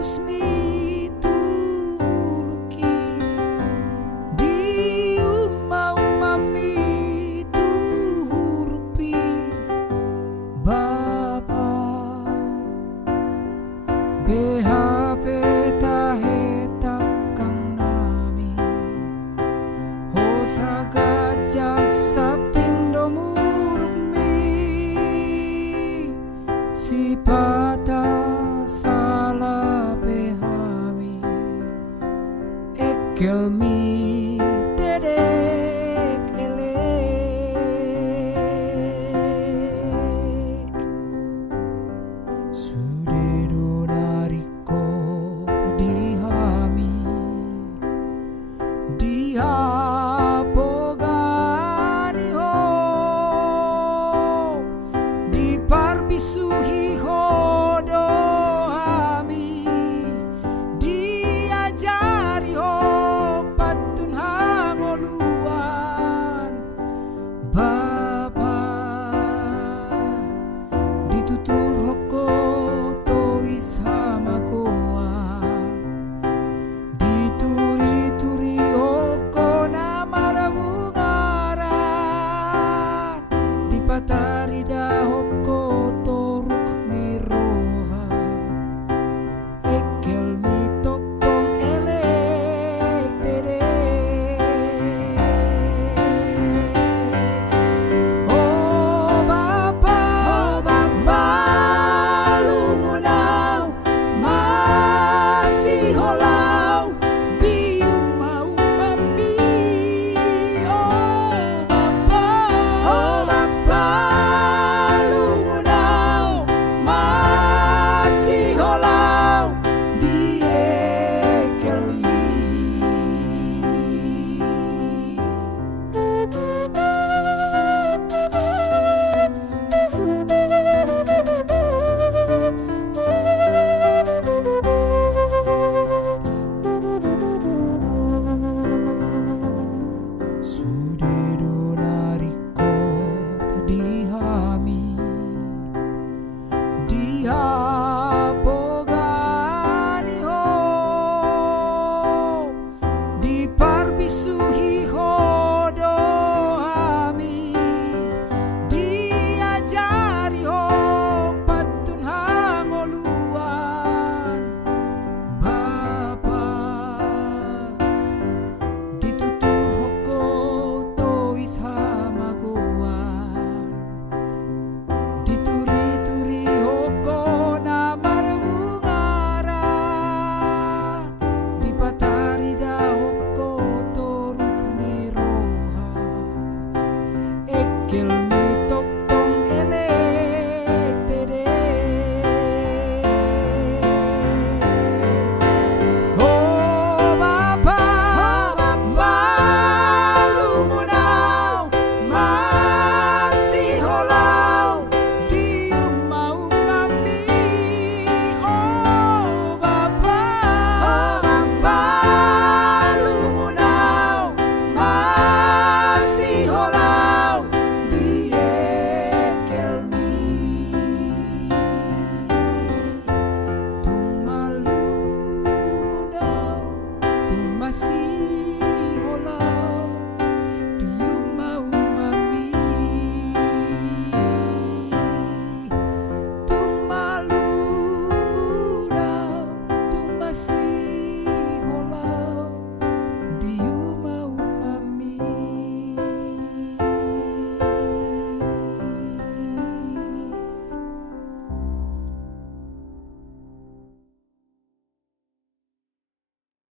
musmi tuluki di umami tuhurupi Bapa BHP tahetakang nami Hosa gajak sapindo murukmi Sipata sala behami Ekelmi tedek elek Sudedo nariko tadihami Diapogani ho Diparbisuhi ho dohami Diajari ho patun hangoluan Bapa ditutur hoko tois hamagoa Dituri-turi hoko namarabungaran Dipatari dahoko toruk niroha Ekel mi totong elek tedek Oh Bapa lungunaw masih holau di umami Oh Bapa lungunaw masih holau di ekeli Sudedo nariko tadihami Diapogani ho Diparbisuhi ho dohami Diajari ho patun hangoluan Bapa ditutur hoko tois hamagoan Dituri-turi hoko namarbungaran Dipatari dahoko toruk niroha Ekel mi totong elek tedek Oh Bapa lungunaw masih holau di umami Oh Bapa lungunaw masih holau di ekelmi Tumalungunaw masih